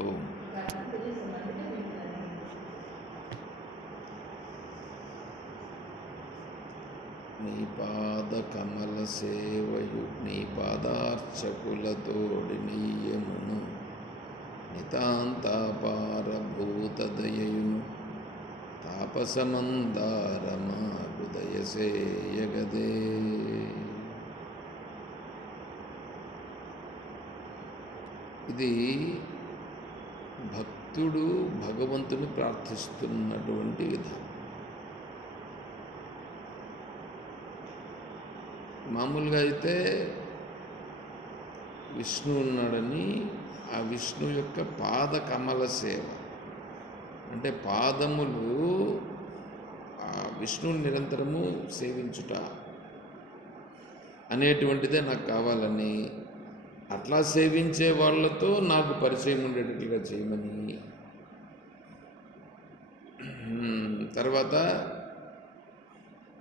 ఓం నీ పాద కమల సేవయు నీ పాదార్చకులతోడి నీయమును నితాంతాపారభూత దయయును తాపసమందారమా హృదయసేయగదే. ఇది భక్తుడు భగవంతుని ప్రార్థిస్తున్నటువంటి విధానం. మామూలుగా అయితే విష్ణు ఉన్నాడని ఆ విష్ణు యొక్క పాద కమల సేవ అంటే పాదములు ఆ విష్ణువుని నిరంతరము సేవించుట అనేటువంటిదే నాకు కావాలని, అట్లా సేవించే వాళ్ళతో నాకు పరిచయం ఉండేటట్లుగా చేయమని, తర్వాత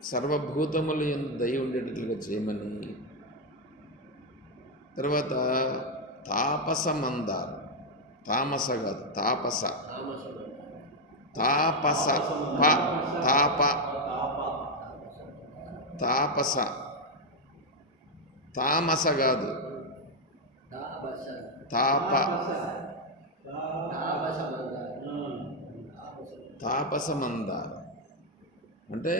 సర్వభూతములు యందు దయ ఉండేటట్లుగా చేయమని, తర్వాత తాపసమందార, తామస కాదు తాపస, తాపస తాప తాపస తామస కాదు తాప తాపసమందార అంటే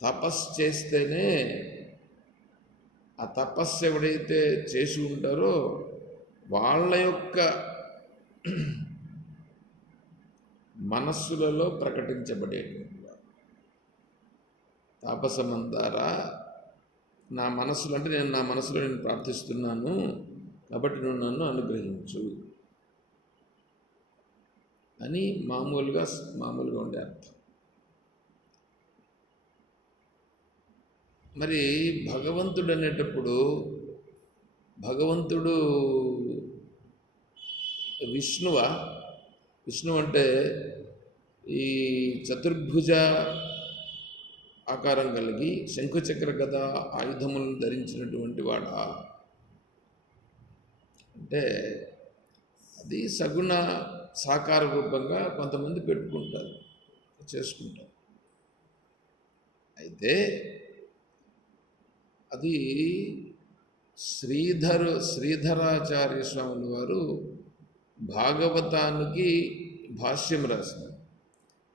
తపస్సు చేస్తేనే ఆ తపస్సు ఎవడైతే చేసి ఉంటారో వాళ్ళ యొక్క మనస్సులలో ప్రకటించబడేటువంటి తాపసమందార, నా మనస్సులో అంటే నేను నా మనసులో నేను ప్రార్థిస్తున్నాను కాబట్టి నువ్వు నన్ను అనుగ్రహించు అని మామూలుగా ఉండే అర్థం. మరి భగవంతుడు అనేటప్పుడు భగవంతుడు విష్ణు అంటే ఈ చతుర్భుజ ఆకారం కలిగి శంఖుచక్ర గద ఆయుధములను ధరించినటువంటి వాడా అంటే అది సగుణ సాకార రూపంగా కొంతమంది పెట్టుకుంటారు, చేసుకుంటారు. అయితే అది శ్రీధరాచార్య స్వాముల వారు భాగవతానికి భాష్యం రాశారు.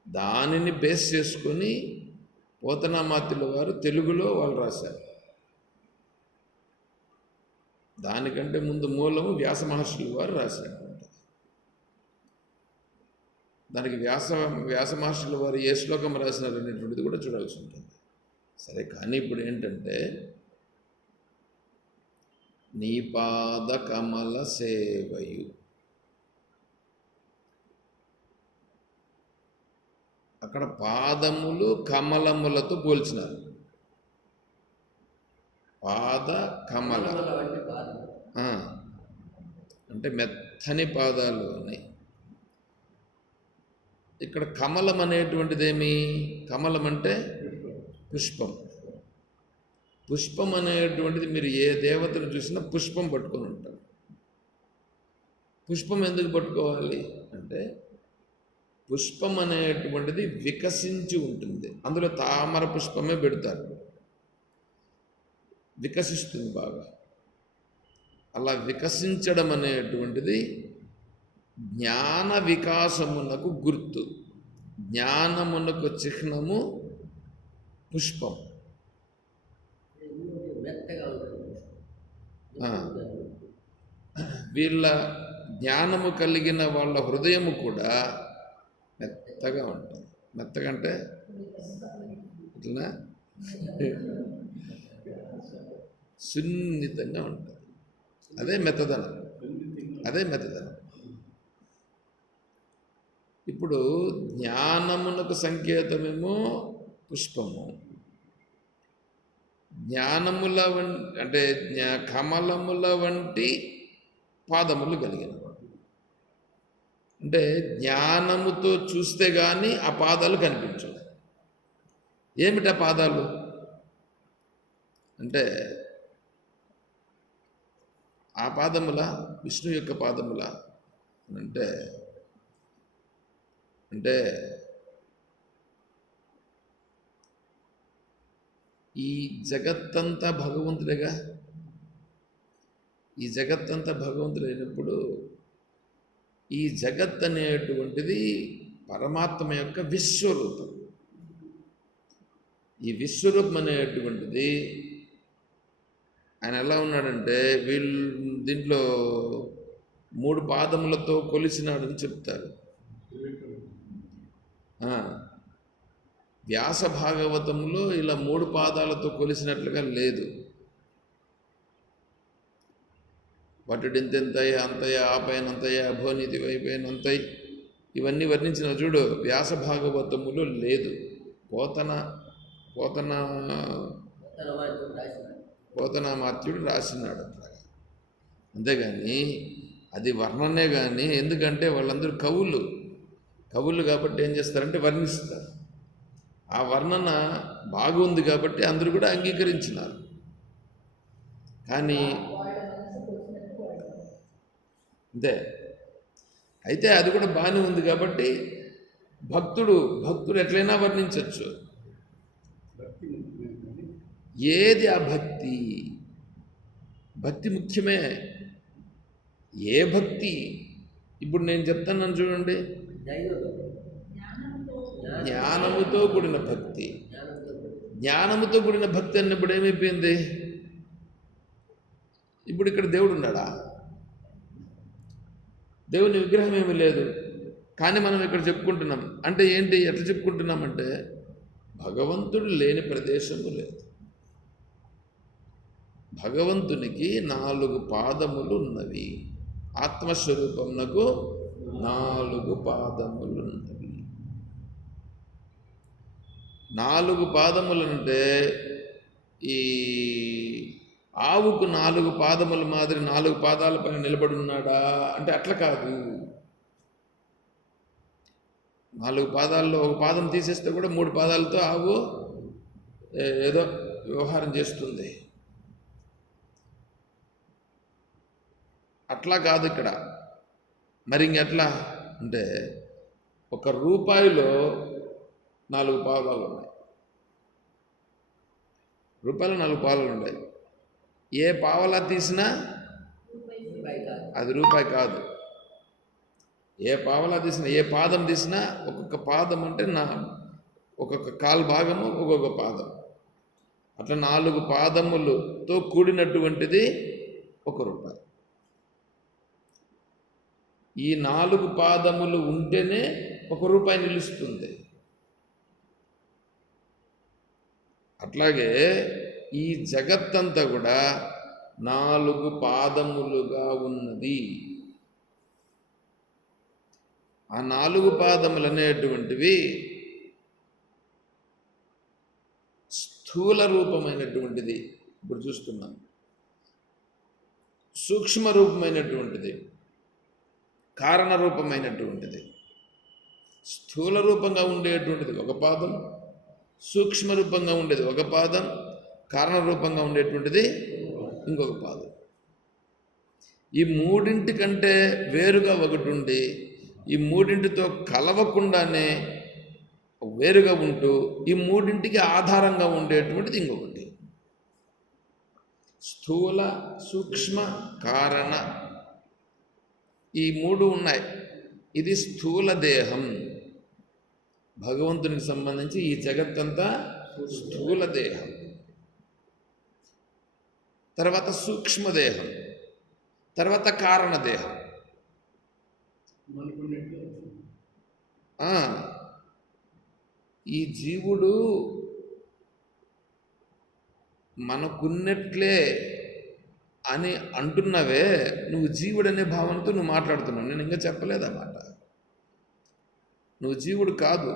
దానిని బేస్ చేసుకొని పోతనామాత్యుల వారు తెలుగులో వాళ్ళు రాశారు. దానికంటే ముందు మూలము వ్యాస మహర్షుల వారు రాశారు. దానికి వ్యాస మహర్షుల వారు ఏ శ్లోకం రాసినారు అనేటువంటిది కూడా చూడాల్సి ఉంటుంది. సరే, కానీ ఇప్పుడు ఏంటంటే నీ పాద కమల సేవయు, అక్కడ పాదములు కమలములతో పోల్చినారు. పాద కమల అంటే మెత్తని పాదాలు ఉన్నాయి. ఇక్కడ కమలం అనేటువంటిది ఏమి? కమలం అంటే పుష్పం. పుష్పం అనేటువంటిది మీరు ఏ దేవతను చూసినా పుష్పం పట్టుకొని ఉంటారు. పుష్పం ఎందుకు పట్టుకోవాలి అంటే పుష్పం అనేటువంటిది వికసించి ఉంటుంది. అందులో తామర పుష్పమే పెడతారు, వికసిస్తుంది బాగా. అలా వికసించడం అనేటువంటిది జ్ఞాన వికాసమునకు గుర్తు, జ్ఞానమునకు చిహ్నము పుష్పం. వీళ్ళ జ్ఞానము కలిగిన వాళ్ళ హృదయము కూడా మెత్తగా ఉంటుంది. మెత్తగా అంటే ఇట్లా సున్నితంగా ఉంటుంది. అదే మెత్తదనం. ఇప్పుడు జ్ఞానమునకు సంకేతమేమో పుష్పము, జ్ఞానముల అంటే కమలముల వంటి పాదములు కలిగిన అంటే జ్ఞానముతో చూస్తే కానీ ఆ పాదాలు కనిపించవు. ఏమిటా పాదాలు అంటే ఆ పాదముల విష్ణు యొక్క పాదముల అంటే అంటే ఈ జగత్తంతా భగవంతుడేగా. ఈ జగత్తంతా భగవంతుడు అయినప్పుడు ఈ జగత్ అనేటువంటిది పరమాత్మ యొక్క విశ్వరూపం. ఈ విశ్వరూపం అనేటువంటిది ఆయన ఎలా ఉన్నాడంటే వీళ్ళు దీంట్లో 3 పాదములతో కొలిసినాడని చెప్తారు. వ్యాస భాగవతంలో ఇలా 3 పాదాలతో కొలిసినట్లుగా లేదు. వటుడింతెంతయ్య అంతయ్య ఆపైనంతయ్య అభోనిధి వైపైనంతయ్య ఇవన్నీ వర్ణించిన చూడు వ్యాస భాగవతములో లేదు. పోతనామాత్యుడు రాసినాడు అట్లాగా. అంతేగాని అది వర్ణనే కానీ, ఎందుకంటే వాళ్ళందరూ కవులు కాబట్టి ఏం చేస్తారంటే వర్ణిస్తారు. ఆ వర్ణన బాగుంది కాబట్టి అందరూ కూడా అంగీకరించినారు. కానీ అంతే. అయితే అది కూడా బాగానే ఉంది కాబట్టి భక్తుడు ఎట్లయినా వర్ణించవచ్చు. ఏది ఆ భక్తి ముఖ్యమే. ఏ భక్తి ఇప్పుడు నేను చెప్తాను చూడండి, జ్ఞానముతో కూడిన భక్తి. జ్ఞానముతో కూడిన భక్తి అన్నప్పుడు ఏమైపోయింది? ఇప్పుడు ఇక్కడ దేవుడు ఉన్నాడా? దేవుని విగ్రహం ఏమీ లేదు. కానీ మనం ఇక్కడ చెప్పుకుంటున్నాం అంటే ఏంటి? ఎట్లా చెప్పుకుంటున్నామంటే భగవంతుడు లేని ప్రదేశము లేదు. భగవంతునికి 4 పాదములు ఉన్నవి. ఆత్మస్వరూపమునకు 4 పాదములు ఉన్నవి. 4 పాదములంటే ఈ ఆవుకు 4 పాదముల మాదిరి 4 పాదాల పైన నిలబడి ఉన్నాడా అంటే అట్లా కాదు. 4 పాదాల్లో ఒక పాదం తీసేస్తే కూడా 3 పాదాలతో ఆవు ఏదో వ్యవహారం చేస్తుంది. అట్లా కాదు ఇక్కడ. మరి ఇంకెట్లా అంటే ఒక రూపాయిలో 4 పాదాలు ఉన్నాయి. రూపాయలు 4 పాదాలు ఉన్నాయి. ఏ పావలా తీసినా అది రూపాయి కాదు. ఏ పావలా తీసినా, ఏ పాదం తీసినా ఒక్కొక్క పాదం అంటే ఒక్కొక్క కాలు భాగము ఒక్కొక్క పాదం. అట్లా 4 పాదములతో కూడినటువంటిది 1 రూపాయి. ఈ 4 పాదములు ఉంటేనే 1 రూపాయి నిలుస్తుంది. అట్లాగే ఈ జగత్తంతా కూడా 4 పాదములుగా ఉన్నది. ఆ 4 పాదములు అనేటువంటివి స్థూల రూపమైనటువంటిది ఇప్పుడు చూస్తున్నాం, సూక్ష్మ రూపమైనటువంటిది, కారణ రూపమైనటువంటిది. స్థూల రూపంగా ఉండేటువంటిది 1 పాదం, సూక్ష్మ రూపంగా ఉండేది 1 పాదం, కారణ రూపంగా ఉండేటువంటిది ఇంకొక పాదం. ఈ 3 కంటే వేరుగా ఒకటి ఉండి ఈ 3తో కలవకుండానే వేరుగా ఉంటూ ఈ 3కి ఆధారంగా ఉండేటువంటిది ఇంకొకటి. స్థూల, సూక్ష్మ, కారణ ఈ 3 ఉన్నాయి. ఇది స్థూల దేహం. భగవంతునికి సంబంధించి ఈ జగత్తంతా స్థూల దేహం. తర్వాత సూక్ష్మదేహం, తర్వాత కారణదేహం. ఈ జీవుడు మనకున్నట్లే అని అంటున్నావే, నువ్వు జీవుడనే భావనతో నువ్వు మాట్లాడుతున్నావు. నేను ఇంకా చెప్పలేదన్నమాట. నువ్వు జీవుడు కాదు,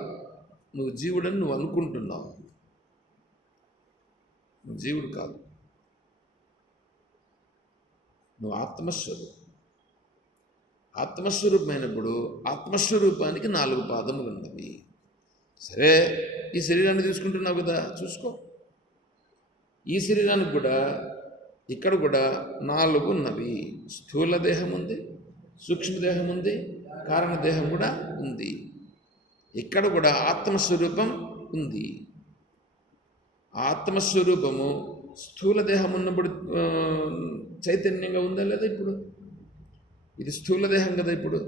నువ్వు జీవుడని నువ్వు అనుకుంటున్నావు. నువ్వు జీవుడు కాదు, నువ్వు ఆత్మస్వరూపం. ఆత్మస్వరూపమైనప్పుడు ఆత్మస్వరూపానికి 4 పాదములు ఉన్నవి. సరే, ఈ శరీరాన్ని తీసుకుంటున్నావు కదా, చూసుకో. ఈ శరీరానికి కూడా ఇక్కడ కూడా 4 ఉన్నవి. స్థూల దేహం ఉంది, సూక్ష్మదేహం ఉంది, కారణదేహం కూడా ఉంది. ఇక్కడ కూడా ఆత్మస్వరూపం ఉంది. ఆత్మస్వరూపము స్థూల దేహం ఉన్నప్పుడు చైతన్యంగా ఉందా లేదా? ఇప్పుడు ఇది స్థూల దేహం కదా. ఇప్పుడు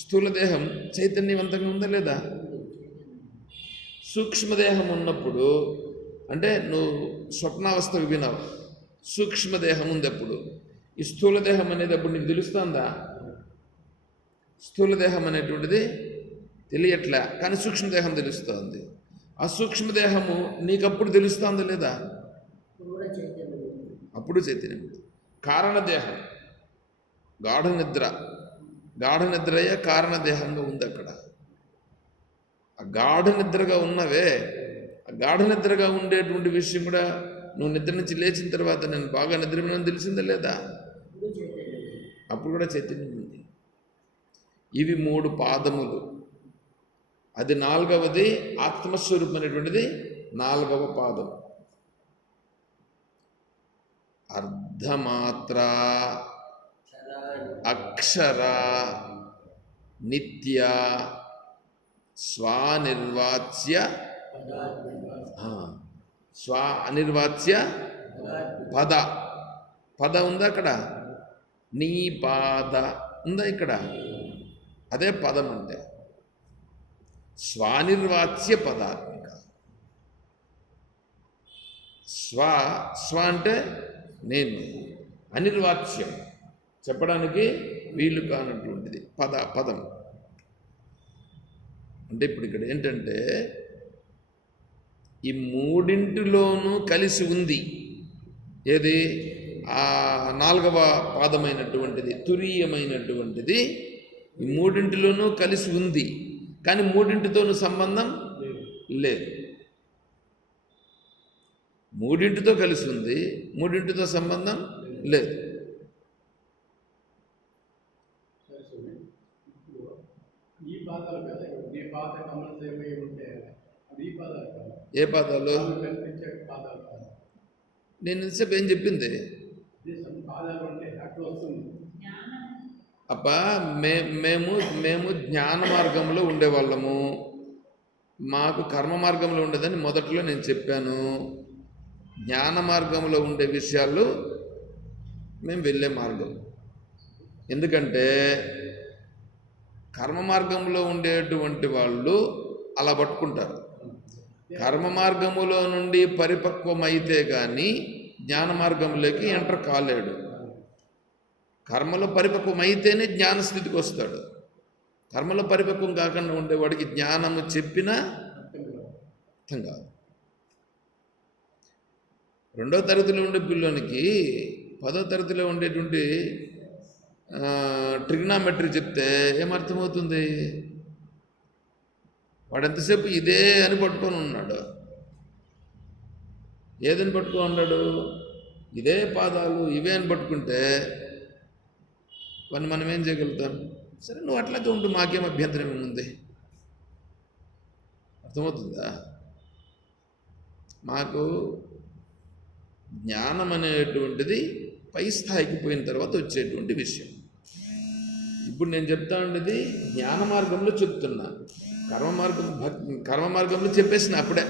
స్థూల దేహం చైతన్యవంతంగా ఉందా లేదా? సూక్ష్మదేహం ఉన్నప్పుడు అంటే నువ్వు స్వప్నావస్థకు వినావు, సూక్ష్మదేహం ఉంది. అప్పుడు ఈ స్థూలదేహం అనేది అప్పుడు నీకు తెలుస్తుందా? స్థూలదేహం అనేటువంటిది తెలియట్లే, కానీ సూక్ష్మదేహం తెలుస్తుంది. ఆ సూక్ష్మదేహము నీకప్పుడు తెలుస్తుందా లేదా? అప్పుడు చైతన్యం. కారణదేహం గాఢ నిద్రయ్యే కారణదేహంగా ఉంది. అక్కడ ఆ గాఢ నిద్రగా ఉన్నవే, ఆ గాఢ నిద్రగా ఉండేటువంటి విషయం కూడా నువ్వు నిద్ర నుంచి లేచిన తర్వాత నేను బాగా నిద్రపోయినని తెలిసిందా లేదా? అప్పుడు కూడా చైతన్యం ఉంది. ఇవి 3 పాదములు. అది 4వది ఆత్మస్వరూపం అనేటువంటిది 4వ పాదం. అర్ధమాత్ర, అక్షర, నిత్య, స్వానిర్వాచ్య, అనిర్వాచ్య పద ఉందా అక్కడ? నీ పాద ఉందా ఇక్కడ? అదే పదం అంటే స్వానిర్వాచ్య పదాత్మిక. స్వ అంటే నేను, అనిర్వాచ్యం చెప్పడానికి వీలు కానటువంటిది పదం. అంటే ఇప్పుడు ఇక్కడ ఏంటంటే ఈ 3 కలిసి ఉంది. ఏది? ఆ 4వ పాదమైనటువంటిది, తురీయమైనటువంటిది ఈ 3 కలిసి ఉంది, కానీ 3 సంబంధం లేదు. 3 కలిసి ఉంది, 3 సంబంధం లేదు. ఏ పాదాలు? నేను ఇంతసేపు ఏం చెప్పింది? అబ్బా మేము జ్ఞాన మార్గంలో ఉండేవాళ్ళము, మాకు కర్మ మార్గంలో ఉండేదని మొదట్లో నేను చెప్పాను. జ్ఞాన మార్గంలో ఉండే విషయాలు మేము వెళ్ళే మార్గం. ఎందుకంటే కర్మ మార్గంలో ఉండేటువంటి వాళ్ళు అలా పట్టుకుంటారు. కర్మ మార్గములో నుండి పరిపక్వమైతే కానీ జ్ఞాన మార్గంలోకి ఎంటర్ కాలేడు. కర్మలో పరిపక్వం అయితేనే జ్ఞానస్థితికి వస్తాడు. కర్మలో పరిపక్వం కాకుండా ఉండేవాడికి జ్ఞానము చెప్పినా అర్థం కాదు. 2వ తరగతిలో ఉండే పిల్లోనికి 10వ తరగతిలో ఉండేటువంటి ట్రిగ్నామెట్రీ చెప్తే ఏమర్థమవుతుంది? వాడు ఎంతసేపు ఇదే అని పట్టుకొని ఉన్నాడు. ఏదని పట్టుకొని ఉన్నాడు? ఇదే పాదాలు ఇవే అని పట్టుకుంటే మనం ఏం చేయగలుగుతాం? సరే నువ్వు అట్లాగే ఉండు, మాకేం అభ్యంతరం ఏముంది? అర్థమవుతుందా? మాకు జ్ఞానం అనేటువంటిది పై స్థాయికి పోయిన తర్వాత వచ్చేటువంటి విషయం. ఇప్పుడు నేను చెప్తా ఉండేది జ్ఞాన మార్గంలో చెప్తున్నా. కర్మ మార్గంలో చెప్పేసిన అప్పుడే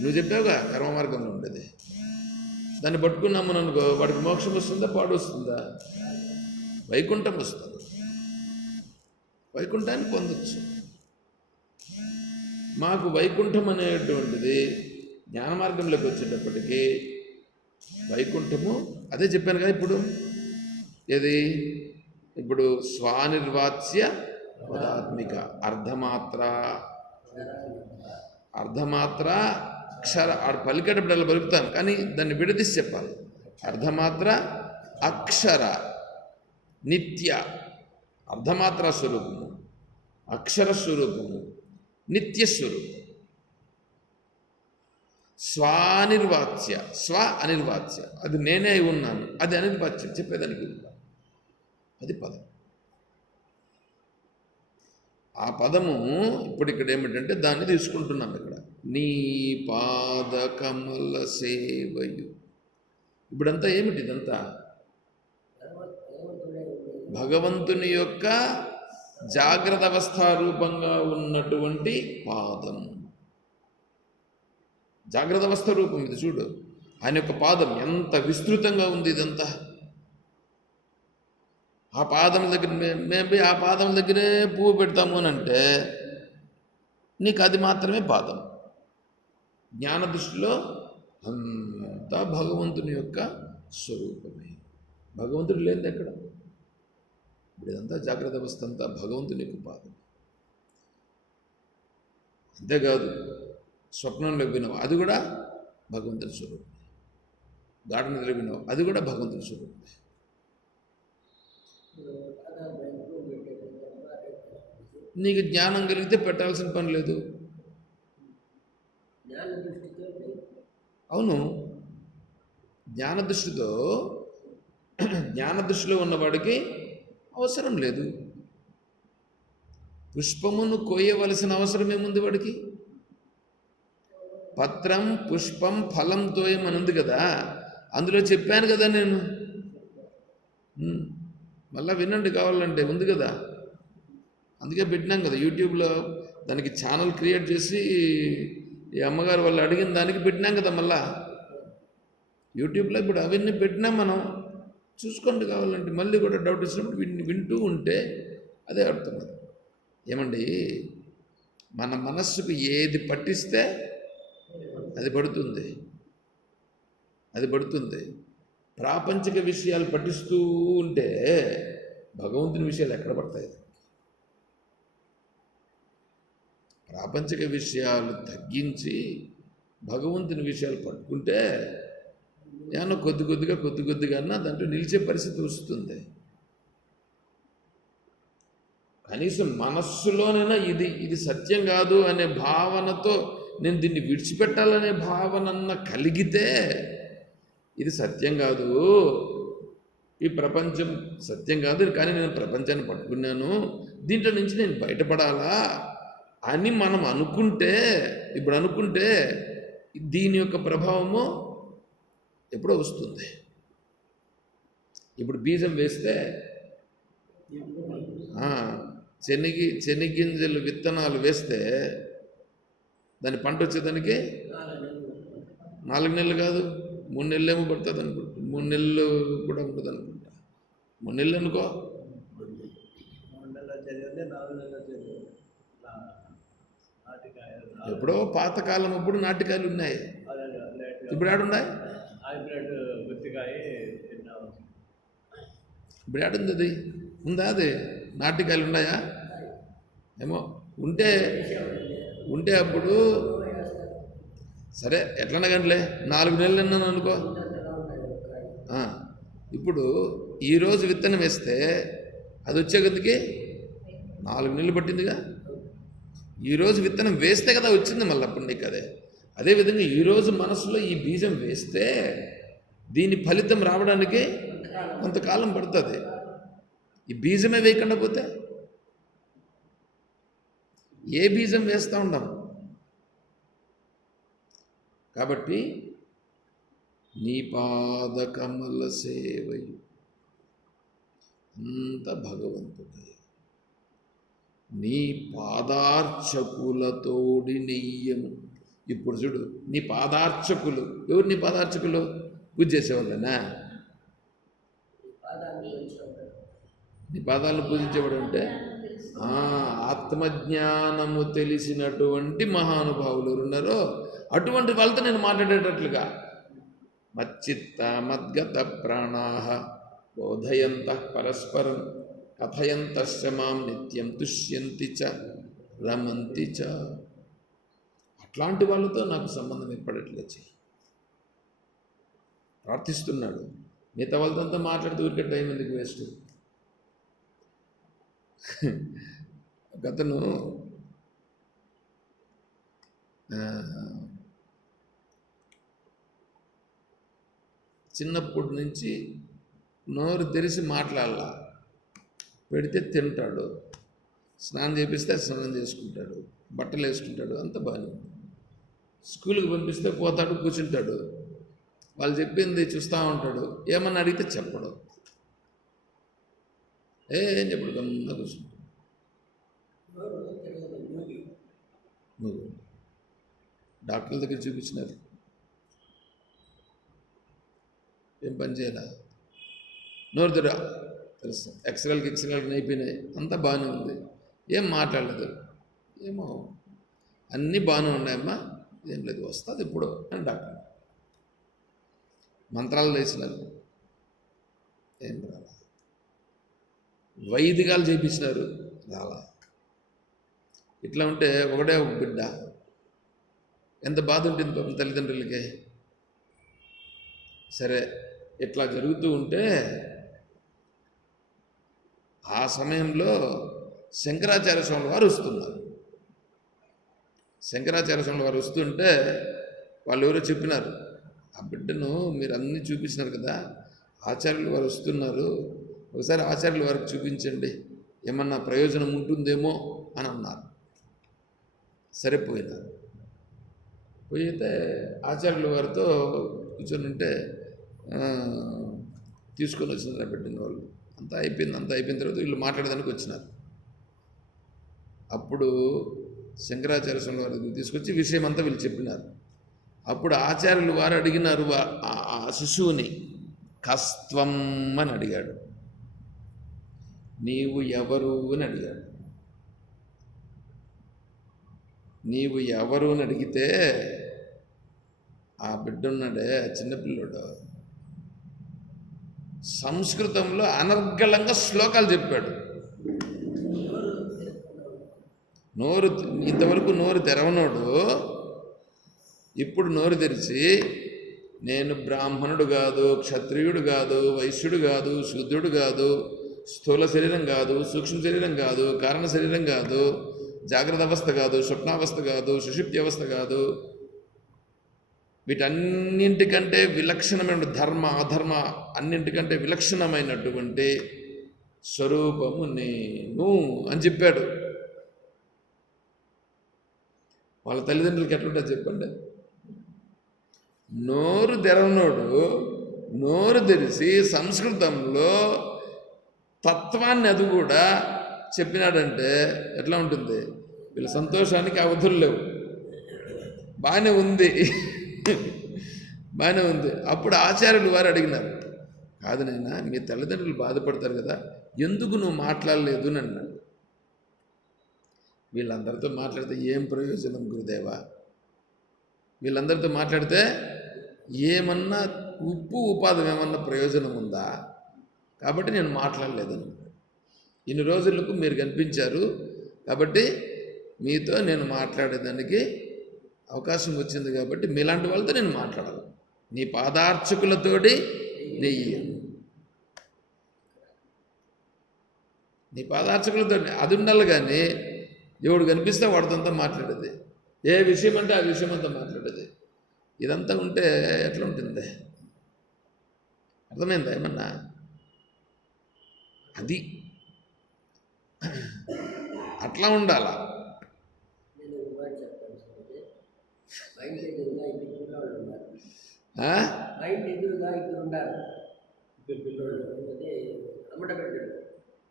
నువ్వు చెప్పావుగా కర్మ మార్గంలో ఉండేది. దాన్ని పట్టుకున్నాము అనుకో, వాడికి మోక్షం వస్తుందా, పాడు వస్తుందా? వైకుంఠం వస్తుంది. వైకుంఠాన్ని పొందొచ్చు. మాకు వైకుంఠం అనేటువంటిది జ్ఞాన మార్గంలోకి వచ్చేటప్పటికీ వైకుంఠము అదే చెప్పాను కదా. ఇప్పుడు ఇప్పుడు స్వానిర్వాచ్య పదాత్మిక, అర్ధమాత్ర అక్షర. ఆడు పలికేటప్పుడు అలా పలుకుతాను, కానీ దాన్ని విడదీసి చెప్పాలి. అర్ధమాత్ర, అక్షర, నిత్య. అర్ధమాత్ర స్వరూపము, అక్షర స్వరూపము, నిత్య స్వరూపం. స్వానిర్వాచ్య, అనిర్వాచ్య, అది నేనే అయి ఉన్నాను, అది అనిర్వాచ్యం చెప్పేదానికి అది పదం. ఆ పదము ఇప్పుడు ఇక్కడ ఏమిటంటే దాన్ని తీసుకుంటున్నాం. ఇక్కడ నీ పాద కమల సేవయు ఇప్పుడంతా ఏమిటి ఇదంతా? భగవంతుని యొక్క జాగ్రత్త అవస్థారూపంగా ఉన్నటువంటి పాదం, జాగ్రత్త అవస్థ రూపం ఇది. చూడు, ఆయన యొక్క పాదం ఎంత విస్తృతంగా ఉంది ఇదంతా. ఆ పాదం దగ్గర మేము ఆ పాదం దగ్గరే పువ్వు పెడతాము అని అంటే నీకు అది మాత్రమే పాదం. జ్ఞాన దృష్టిలో అంతా భగవంతుని యొక్క స్వరూపమే. భగవంతుడు లేనిది ఎక్కడ? ఇప్పుడు ఇదంతా జాగ్రత్త అవస్థ అంతా భగవంతుని యొక్క పాదం. అంతేకాదు, స్వప్నంలో విన్నావు, అది కూడా భగవంతుని స్వరూపమే. గాఢ నిద్రలో విన్నావు, అది కూడా భగవంతుని స్వరూపమే. నీకు జ్ఞానం కలిగితే పెట్టాల్సిన పని లేదు. అవును, జ్ఞాన దృష్టిలో ఉన్నవాడికి అవసరం లేదు. పుష్పమును కోయవలసిన అవసరం ఏముంది వాడికి? పత్రం పుష్పం ఫలం తోయమని ఉంది కదా, అందులో చెప్పాను కదా నేను. మళ్ళా వినండి కావాలంటే, ఉంది కదా, అందుకే పెట్టినాం కదా యూట్యూబ్లో. దానికి ఛానల్ క్రియేట్ చేసి ఈ అమ్మగారు వాళ్ళు అడిగిన దానికి పెట్టినాం కదా మళ్ళా యూట్యూబ్లో. ఇప్పుడు అవన్నీ పెట్టినాం మనం, చూసుకోండి కావాలంటే. మళ్ళీ కూడా డౌట్ వచ్చినప్పుడు వింటూ ఉంటే అదే అర్థమవుతుంది. ఏమండి, మన మనస్సుకు ఏది పట్టిస్తే అది పడుతుంది. ప్రాపంచిక విషయాలు పట్టిస్తూ ఉంటే భగవంతుని విషయాలు ఎక్కడ పడతాయి? ప్రాపంచిక విషయాలు తగ్గించి భగవంతుని విషయాలు పట్టుకుంటే ఏమన్నా కొద్ది కొద్దిగా అన్నా దాంట్లో నిలిచే పరిస్థితి వస్తుంది. కనీసం మనస్సులోనైనా ఇది సత్యం కాదు అనే భావనతో నేను దీన్ని విడిచిపెట్టాలనే భావనన్న కలిగితే, ఇది సత్యం కాదు, ఈ ప్రపంచం సత్యం కాదు, కానీ నేను ప్రపంచాన్ని పట్టుకున్నాను, దీంట్లో నుంచి నేను బయటపడాలా అని మనం అనుకుంటే, దీని యొక్క ప్రభావము ఎప్పుడో వస్తుంది. ఇప్పుడు బీజం వేస్తే శనగింజలు విత్తనాలు వేస్తే దాని పంట వచ్చేదానికి 4 నెలలు కాదు, 3 నెలలు ఏమో పడుతుంది అనుకుంటా. 3 నెలలు కూడా ఉంటుంది అనుకుంటా. 3 నెలలు అనుకో. ఎప్పుడో పాతకాలం అప్పుడు నాటికాయలు ఉన్నాయి, ఇప్పుడు ఆడున్నాయి. ఇప్పుడు ఆడుంది, అది ఉందా? అది నాటికాయలు ఉన్నాయా? ఏమో ఉంటే అప్పుడు సరే ఎట్లన్నా గంటలే 4 నెలలు అన్నాను అనుకో. ఇప్పుడు ఈరోజు విత్తనం వేస్తే అది వచ్చే గదికి 4 నెలలు పట్టిందిగా. ఈరోజు విత్తనం వేస్తే కదా వచ్చింది మళ్ళీ అప్పుడు నీకు. అదేవిధంగా ఈరోజు మనసులో ఈ బీజం వేస్తే దీని ఫలితం రావడానికి కొంతకాలం పడుతుంది. ఈ బీజమే వేయకుండా పోతే ఏ బీజం వేస్తూ ఉంటాం? కాబట్టి నీ పాద కమల సేవయు అంత భగవంతుడే, నీ పాదార్చకులతోడి నెయ్యము. ఇప్పుడు చూడు, నీ పాదార్చకులు ఎవరు? నీ పాదార్చకులు పూజ చేసేవాళ్ళనా? నీ పాదాలను పూజించేవాడు అంటే ఆత్మజ్ఞానము తెలిసినటువంటి మహానుభావులు ఉన్నారో అటువంటి వాళ్ళతో నేను మాట్లాడేటట్లుగా. మచ్చిత్త మద్గత ప్రాణాః బోధయంతః పరస్పరం కథయంతశ్చ మాం నిత్యం తుష్యంతి చ రమంతి చ. అట్లాంటి వాళ్ళతో నాకు సంబంధం ఏర్పడేట్లుగా చెయ్యి. ప్రార్థిస్తున్నాడు. మిగతా వాళ్ళతో మాట్లాడుతూ ఊరికే టైం ఎందుకు వేస్ట్? గతను చిన్నప్పటి నుంచి నోరు తెరిచి మాట్లాడాల, పెడితే తింటాడు, స్నానం చేపిస్తే స్నానం చేసుకుంటాడు, బట్టలు వేసుకుంటాడు, అంత బాగానే. స్కూల్కి పంపిస్తే పోతాడు, కూర్చుంటాడు. వాళ్ళు చెప్పింది చూస్తూ ఉంటాడు, ఏమన్నా అడిగితే చెప్పడు, ఏం చెప్పడు, గమ్మున కూర్చుంటాడు. నువ్వు డాక్టర్ల దగ్గర చూపించినారు, ఏం పని చేయాల, నోరు తెరా తెలుసు, ఎక్స్రేలకి అయిపోయినాయి, అంతా బాగానే ఉంది, ఏం మాట్లాడలేదు, ఏమో అన్నీ బాగానే ఉన్నాయమ్మా, ఏం లేదు వస్తుంది ఇప్పుడు అని డాక్టర్. మంత్రాలు వేసినారు, ఏం రాలా. వైదికాలు చేయించినారు, రాలా. ఇట్లా ఉంటే ఒకటే ఒక బిడ్డ, ఎంత బాధ ఉంటుంది పాపం తల్లిదండ్రులకి. సరే ఇట్లా జరుగుతూ ఉంటే ఆ సమయంలో శంకరాచార్య స్వామి వారు వస్తున్నారు. శంకరాచార్య స్వామి వారు వస్తుంటే వాళ్ళు ఎవరో చెప్పినారు, ఆ బిడ్డను మీరు అన్నీ చూపించినారు కదా, ఆచార్యులు వారు వస్తున్నారు, ఒకసారి ఆచార్యుల వారికి చూపించండి, ఏమన్నా ప్రయోజనం ఉంటుందేమో అని అన్నారు. సరిపోయినారు. పోయితే ఆచార్యుల వారితో కూర్చొని ఉంటే తీసుకొని వచ్చినారు ఆ బిడ్డని. వాళ్ళు అంతా అయిపోయిన తర్వాత వీళ్ళు మాట్లాడడానికి వచ్చినారు. అప్పుడు శంకరాచార్య స్వామి వారి తీసుకొచ్చి విషయం అంతా వీళ్ళు చెప్పినారు. అప్పుడు ఆచార్యులు వారు అడిగినారు ఆ శిశువుని, కస్త్వం అని అడిగాడు, నీవు ఎవరు అని అడిగాడు. నీవు ఎవరు అని అడిగితే ఆ బిడ్డున్నాడే చిన్నపిల్లడు సంస్కృతంలో అనర్గళంగా శ్లోకాలు చెప్పాడు. ఇంతవరకు నోరు తెరవనోడు ఇప్పుడు నోరు తెరిచి, నేను బ్రాహ్మణుడు కాదు, క్షత్రియుడు కాదు, వైశ్యుడు కాదు, శూద్రుడు కాదు, స్థూల శరీరం కాదు, సూక్ష్మ శరీరం కాదు, కారణ శరీరం కాదు, జాగ్రత్త అవస్థ కాదు, స్వప్నావస్థ కాదు, సుషుప్తి అవస్థ కాదు, వీటన్నింటికంటే విలక్షణమైన ధర్మ అధర్మ అన్నింటికంటే విలక్షణమైనటువంటి స్వరూపము నేను అని చెప్పాడు. వాళ్ళ తల్లిదండ్రులకి ఎట్లుంటుంది చెప్పండి. నోరు తెరవనోడు నోరు తెరిచి సంస్కృతంలో తత్వాన్ని అది కూడా చెప్పినాడంటే ఎట్లా ఉంటుంది? వీళ్ళ సంతోషానికి అవధులు లేవు. బాగానే ఉంది. అప్పుడు ఆచార్యులు వారు అడిగినారు, కాదు నాయనా, మీ తల్లిదండ్రులు బాధపడతారు కదా, ఎందుకు నువ్వు మాట్లాడలేదు అని అన్నాడు. వీళ్ళందరితో మాట్లాడితే ఏం ప్రయోజనం గురుదేవా? వీళ్ళందరితో మాట్లాడితే ఏమన్నా ఉపాధం ఏమన్నా ప్రయోజనం ఉందా? కాబట్టి నేను మాట్లాడలేదని. ఇన్ని రోజులకు మీరు కనిపించారు కాబట్టి మీతో నేను మాట్లాడేదానికి అవకాశం వచ్చింది కాబట్టి మీలాంటి వాళ్ళతో నేను మాట్లాడాలి. నీ పాదార్చకులతోటి నీ పాదార్చకులతో అది ఉండాలి. కానీ ఎవడు కనిపిస్తే వాడితో మాట్లాడేది, ఏ విషయం అంటే ఆ విషయం అంతా మాట్లాడేది, ఇదంతా ఉంటే ఎట్లా ఉంటుంది? అర్థమైందా ఏమన్నా? అది అట్లా ఉండాలా. ఎదురుగా ఇద్దరు ఉండాలి, అమ్మటబిడ్డలు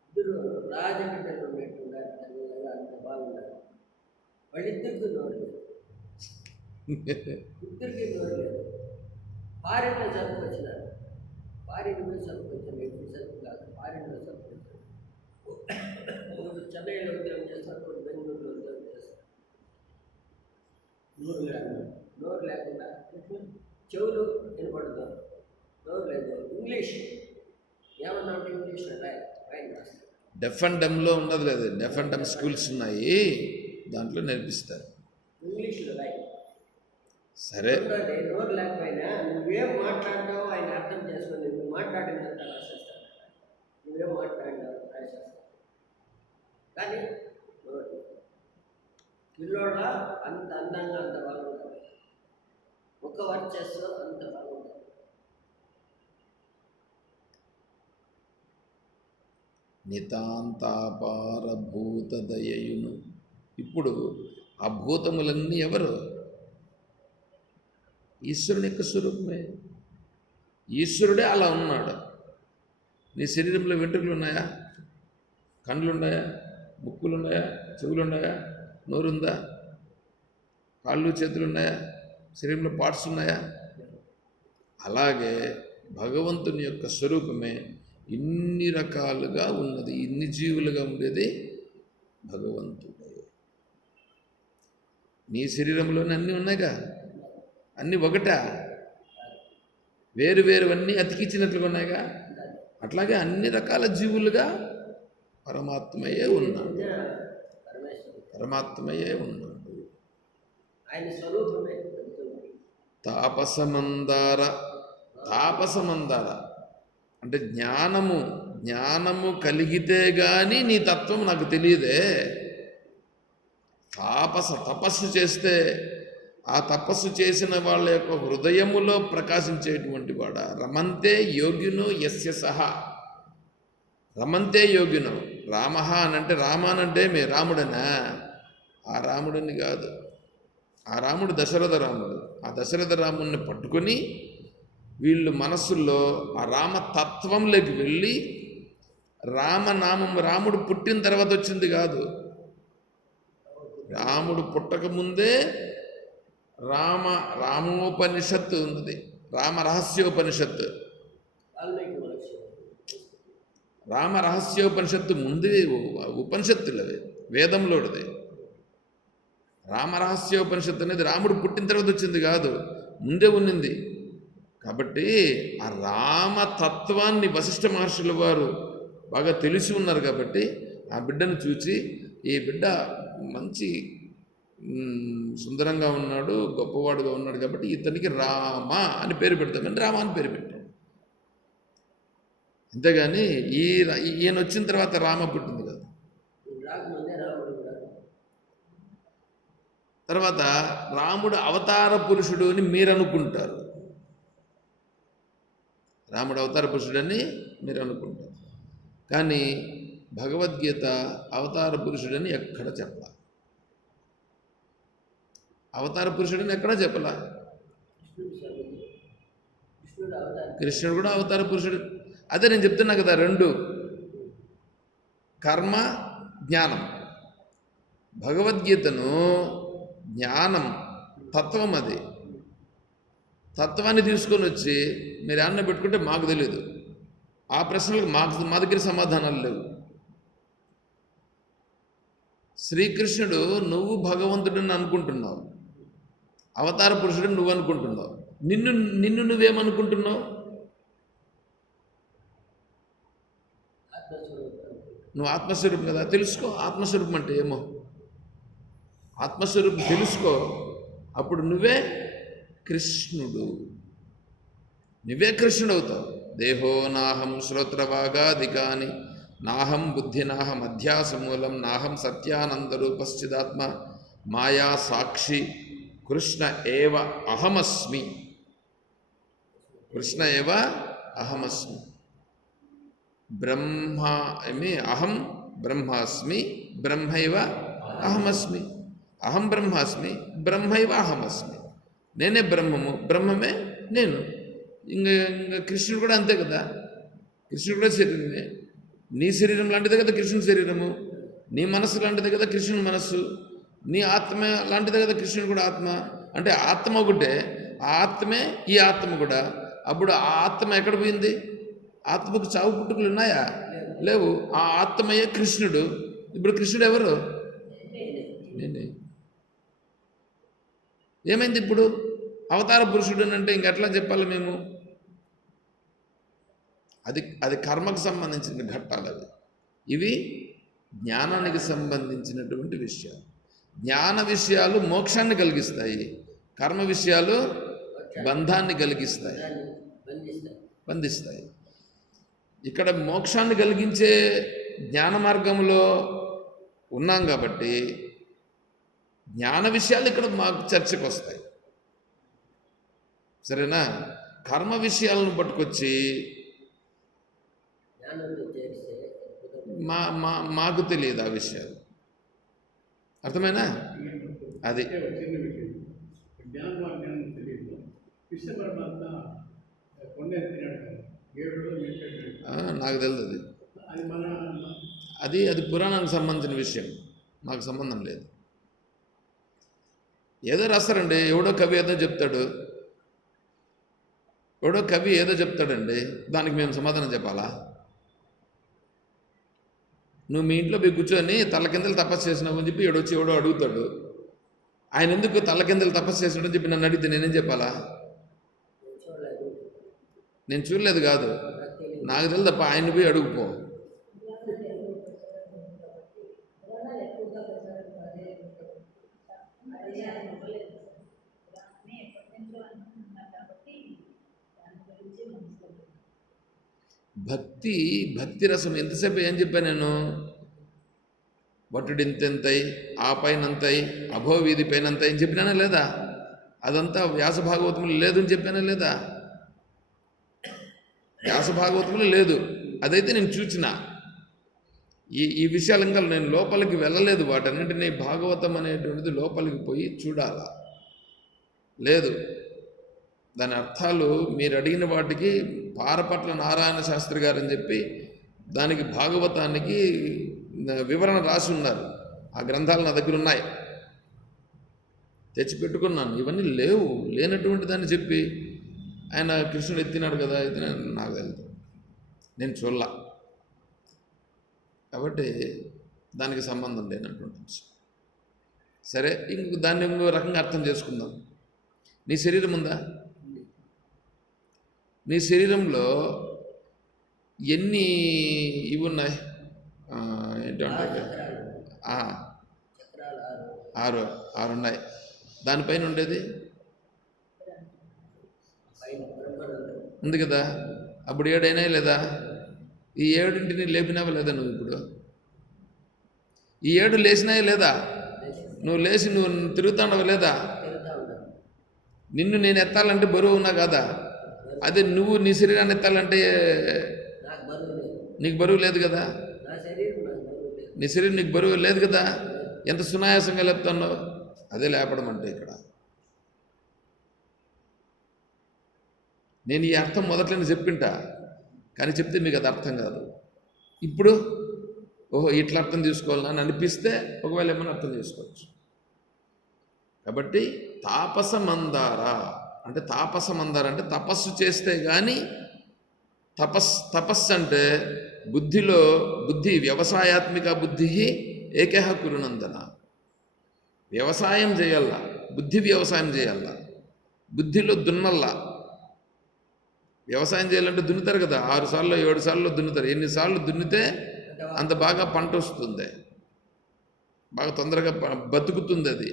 ఇద్దరు రాజబిడ్డలు ఉన్నట్టు ఉండాలి. అంత బాగుండాలి. వాళ్ళిద్దరికి నోరు లేదు, ఇద్దరికి నోరు లేదు. ఫారిన్లో చదువుకొచ్చినారు, ఫారిన్లో చదువుకొచ్చారు, ఎప్పుడు చదువు కాదు, ఫారిన్లో చదువుకొచ్చారు. ఒకరు చెన్నైలో ఉద్యోగం చేస్తారు, ఒకరు బెంగళూరులో ఉద్యోగం చేస్తారు. నోరు లేకుండా చెవులు వినపడదు, నోరు లేదు. ఇంగ్లీష్ ఏమన్నా ఉంటే ఇంగ్లీష్లో రాయని రాస్తారు. డెఫ్ అండ్ డమ్లో ఉన్నది లేదు, డెఫ్ అండ్ డమ్ స్కూల్స్ ఉన్నాయి, దాంట్లో నేర్పిస్తారు. ఇంగ్లీష్లో రాయి. సరే, నోరు లేకపోయినా నువ్వేం మాట్లాడినావో ఆయన అర్థం చేసుకొని నువ్వు మాట్లాడినంత రాసేస్తాను, నువ్వేం మాట్లాడినావు రాసేస్తాను. కానీ పిల్లోడ అంత అందంగా అంత బాగుంటుంది, ఒక వర్చెస్ అంత బాగుంటుంది. నితాంతాపార భూత దయయును. ఇప్పుడు ఆ భూతములన్నీ ఎవరు? ఈశ్వరుని యొక్క స్వరూపమే. ఈశ్వరుడే అలా ఉన్నాడు. నీ శరీరంలో వెంట్రుకలు ఉన్నాయా? కళ్ళు ఉన్నాయా? ముక్కులు ఉన్నాయా? చెవులు ఉన్నాయా? నోరుందా? కాళ్ళు చేతులు ఉన్నాయా? శరీరంలో పార్ట్స్ ఉన్నాయా? అలాగే భగవంతుని యొక్క స్వరూపమే ఇన్ని రకాలుగా ఉన్నది. ఇన్ని జీవులుగా ఉండేది భగవంతుడే. నీ శరీరంలోనే అన్నీ ఉన్నాయిగా, అన్నీ ఒకటా? వేరు వేరువన్నీ అతికిచ్చినట్లుగా ఉన్నాయిగా. అట్లాగే అన్ని రకాల జీవులుగా పరమాత్మయే ఉన్నాడు. పరమాత్మయే ఉన్నాడు. ఆయన స్వరూపమే. తాపసమందార. తాపసమందార అంటే జ్ఞానము కలిగితే గాని నీ తత్వం నాకు తెలియదే. తపస్సు చేస్తే ఆ తపస్సు చేసిన వాళ్ళ యొక్క హృదయములో ప్రకాశించేటువంటి వాడ. రమంతే యోగినో యస్య సహ. రమంతే యోగినో. రామః అనంటే రామానంటే మీ రాముడనా? ఆ రాముడిని కాదు. ఆ రాముడు దశరథ రాముడు. ఆ దశరథ రాముడిని పట్టుకొని వీళ్ళు మనస్సుల్లో ఆ రామతత్వంలోకి వెళ్ళి, రామనామం రాముడు పుట్టిన తర్వాత వచ్చింది కాదు. రాముడు పుట్టకముందే రామోపనిషత్తు ఉన్నది. రామరహస్యోపనిషత్తు. రామరహస్యోపనిషత్తు ముందే ఉపనిషత్తులు అవి, వేదంలోడిది. రామరహస్యోపనిషత్తు అనేది రాముడు పుట్టిన తర్వాత వచ్చింది కాదు, ముందే ఉన్నింది. కాబట్టి ఆ రామతత్వాన్ని వశిష్ఠ మహర్షుల వారు బాగా తెలిసి ఉన్నారు. కాబట్టి ఆ బిడ్డను చూచి, ఈ బిడ్డ మంచి సుందరంగా ఉన్నాడు, గొప్పవాడుగా ఉన్నాడు, కాబట్టి ఇతనికి రామ అని పేరు పెడతామని రామ అని పేరు పెట్టాడు. అంతేగాని ఈయన వచ్చిన తర్వాత రామ పుట్టింది కదా. తర్వాత రాముడు అవతార పురుషుడు అని మీరు అనుకుంటారు. రాముడు అవతార పురుషుడని మీరు అనుకుంటారు. కానీ భగవద్గీత అవతార పురుషుడని ఎక్కడ చెప్పాల. అవతార పురుషుడని ఎక్కడా చెప్పలా. కృష్ణుడు కూడా అవతార పురుషుడు. అదే నేను చెప్తున్నా కదా, రెండు కర్మ జ్ఞానం. భగవద్గీతను జ్ఞానం తత్వం, అది తత్వాన్ని తీసుకొని వచ్చి మీరు అన్న పెట్టుకుంటే మాకు తెలియదు. ఆ ప్రశ్నలకు మా దగ్గర సమాధానాలు లేవు. శ్రీకృష్ణుడు నువ్వు భగవంతుడిని అనుకుంటున్నావు, అవతార పురుషుడిని నువ్వు అనుకుంటున్నావు. నిన్ను నువ్వేమనుకుంటున్నావు? నువ్వు ఆత్మస్వరూపం కదా. తెలుసుకో ఆత్మస్వరూపం అంటే ఏమో. ఆత్మస్వరూపం తెలుసుకో, అప్పుడు నువ్వే కృష్ణుడు. నువ్వే కృష్ణుడు అవుతావు. దేహో నాహం శ్రోత్రవాగాదికాని నాహం బుద్ధి నాహం అధ్యాసమూలం నాహం సత్యానందరూపశ్చిదాత్మ మాయా సాక్షి కృష్ణ ఏవ అహమస్మి. కృష్ణ ఏవ అహమస్మి. బ్రహ్మ అహం బ్రహ్మాస్మి బ్రహ్మైవ అహమస్మి. అహం బ్రహ్మాస్మి బ్రహ్మైవ అహమస్మి. నేనే బ్రహ్మము, బ్రహ్మమే నేను. ఇంకా కృష్ణుడు కూడా అంతే కదా. కృష్ణుడు కూడా శరీరమే. నీ శరీరం లాంటిదే కదా కృష్ణుని శరీరము. నీ మనస్సు లాంటిదే కదా కృష్ణుని మనస్సు. నీ ఆత్మ లాంటిదే కదా కృష్ణుడు కూడా ఆత్మ. అంటే ఆత్మ ఒకటే, ఆ ఆత్మే ఈ ఆత్మ కూడా. అప్పుడు ఆ ఆత్మ ఎక్కడ పోయింది? ఆత్మకు చావు పుట్టుకలు ఉన్నాయా? లేవు. ఆ ఆత్మయే కృష్ణుడు. ఇప్పుడు కృష్ణుడు ఎవరు? నేనే. ఏమైంది ఇప్పుడు? అవతార పురుషుడు అంటే ఇంకెట్లా చెప్పాలి మేము? అది కర్మకు సంబంధించిన ఘట్టాలు అవి. ఇవి జ్ఞానానికి సంబంధించినటువంటి విషయాలు. జ్ఞాన విషయాలు మోక్షాన్ని కలిగిస్తాయి, కర్మ విషయాలు బంధాన్ని కలిగిస్తాయి, బంధిస్తాయి. ఇక్కడ మోక్షాన్ని కలిగించే జ్ఞాన మార్గంలో ఉన్నాం కాబట్టి జ్ఞాన విషయాలు ఇక్కడ మాకు చర్చకు వస్తాయి. సరేనా? కర్మ విషయాలను పట్టుకొచ్చి మాకు తెలియదు ఆ విషయాలు. అర్థమైనా? అది కృష్ణ పరమాత్మ నాకు తెలియదు అది పురాణానికి సంబంధించిన విషయం, నాకు సంబంధం లేదు. ఏదో రాస్తారండి, ఎవడో కవి ఏదో చెప్తాడండి, దానికి మేము సమాధానం చెప్పాలా? నువ్వు మీ ఇంట్లో పోయి కూర్చొని తలకిందలు తపస్సు చేసినావు అని చెప్పి ఎవడో అడుగుతాడు, ఆయన ఎందుకు తలకిందలు తపస్సు చేసినాడని చెప్పి నన్ను అడిగితే నేనేం చెప్పాలా? నేను చూడలేదు కాదు, నాకు తెలియదు తప్ప ఆయన పోయి అడుగుపో. భక్తి రసం ఎంతసేపు ఏం చెప్పాను నేను? బట్టుడింతెంతై, ఆ పైనంతై, అభోవీధి పైనంతై అని చెప్పినానా లేదా? అదంతా వ్యాస భాగవతములు లేదు అని చెప్పానా లేదా? వ్యాస భాగవతములు లేదు, అదైతే నేను చూచిన. ఈ విషయాలు ఇంకా నేను లోపలికి వెళ్ళలేదు, వాటన్నింటినీ భాగవతం అనేటువంటిది లోపలికి పోయి చూడాల లేదు. దాని అర్థాలు మీరు అడిగిన వాటికి పారపట్ల నారాయణ శాస్త్రి గారు అని చెప్పి దానికి భాగవతానికి వివరణ రాసి ఉన్నారు. ఆ గ్రంథాలు నా దగ్గర ఉన్నాయి, తెచ్చిపెట్టుకున్నాను. ఇవన్నీ లేనటువంటి దాన్ని చెప్పి ఆయన కృష్ణుడు ఎత్తినాడు కదా, నాకు తెలియదు, నేను చూడలా. కాబట్టి దానికి సంబంధం లేనటువంటి అంశం. సరే, దాన్ని ఇంకో రకంగా అర్థం చేసుకుందాం. నీ శరీరం ఉందా? నీ శరీరంలో ఎన్ని ఇవి ఉన్నాయి? ఏంటంటే 6 ఉన్నాయి. దానిపైన ఉండేది ఉంది కదా, అప్పుడు 7 అయినాయి లేదా? ఈ 7ంటిని లేపినావా లేదా నువ్వు? ఇప్పుడు ఈ 7 లేచినాయా లేదా? నువ్వు లేచి నువ్వు తిరుగుతాండవా లేదా? నిన్ను నేను ఎత్తాలంటే బరువు ఉన్నా కదా, అదే నువ్వు నీ శరీరాన్ని ఎత్తాలంటే నీకు బరువు లేదు కదా, నీ శరీరం నీకు బరువు లేదు కదా, ఎంత సునాయాసంగా లేపుతున్నావు? అదే లేపడం అంటే. ఇక్కడ నేను ఈ అర్థం మొదట్లోనే చెప్పింటా, కానీ చెప్తే మీకు అది అర్థం కాదు. ఇప్పుడు ఓహో ఇట్లా అర్థం తీసుకోవాలని అనిపిస్తే ఒకవేళ ఏమైనా అర్థం చేసుకోవచ్చు. కాబట్టి తాపసమందార అంటే తపస్సు చేస్తే కానీ, తపస్సు అంటే బుద్ధి వ్యవసాయాత్మిక బుద్ధి ఏకేహ కురునందన. వ్యవసాయం చేయాల, బుద్ధి వ్యవసాయం చేయాల, బుద్ధిలో దున్నల్లా. వ్యవసాయం చేయాలంటే దున్నుతారు కదా, 6 సార్లు 7 సార్లు దున్నుతారు. ఎన్నిసార్లు దున్నితే అంత బాగా పంట వస్తుంది, బాగా తొందరగా బతుకుతుంది. అది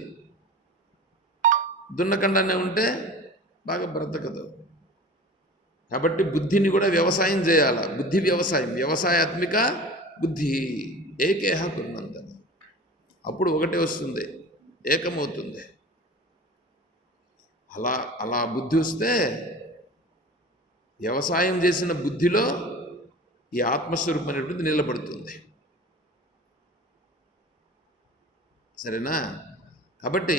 దున్నకుండానే ఉంటే బాగా బ్రతకదు. కాబట్టి బుద్ధిని కూడా వ్యవసాయం చేయాల, బుద్ధి వ్యవసాయాత్మిక బుద్ధి ఏకేహ కుర్నందన. అప్పుడు ఒకటే వస్తుంది, ఏకమవుతుంది. అలా బుద్ధి వస్తే వ్యవసాయం చేసిన బుద్ధిలో ఈ ఆత్మస్వరూపం అనేటువంటిది నిలబడుతుంది. సరేనా? కాబట్టి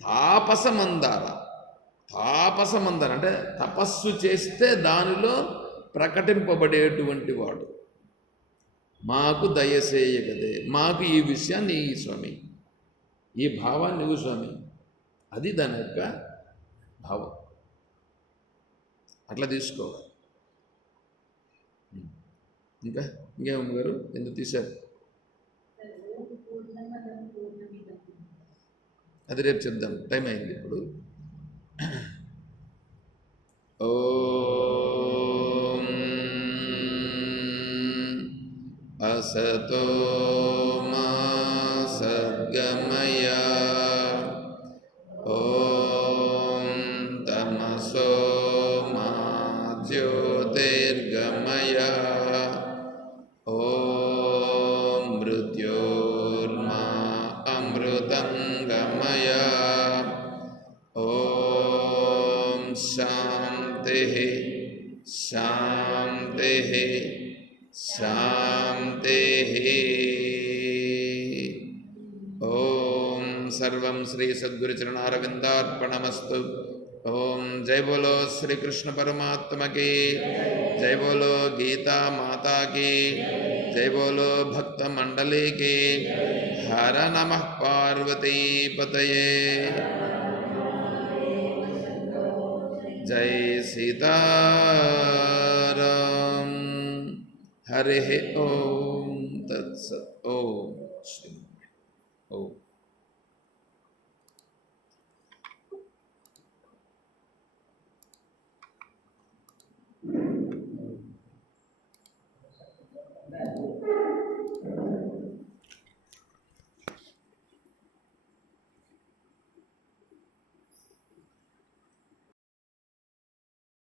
తాపసమందార అంటే తపస్సు చేస్తే దానిలో ప్రకటింపబడేటువంటి వాడు. మాకు దయచేయగదే, మాకు ఈ విషయాన్ని ఈ స్వామి, ఈ భావాన్ని ఇవ్వు స్వామి. అది దాని యొక్క భావం. అట్లా తీసుకోవాలి. ఇంకేమమ్మ గారు ఎందుకు తీశారు? అది రేపు చెప్దాం, టైం అయింది ఇప్పుడు. ఓం అసతో మా సద్గమయ, ఓం తమసో మా జ్యోతిర్గమయ, ఓం మృత్యోర్మా అమృతం గమయ, ఓం శాంతి శాంతి శాంతి. ఓం సర్వం శ్రీ సద్గురుచరణారవిందార్పణమస్తు. ओम जय बोलो श्री कृष्ण परमात्मा की, जय बोलो गीता माता की, जय बोलो भक्त मंडली की। हर नमः पार्वती पतये। जय सीताराम। हरि ओम तत्सत्।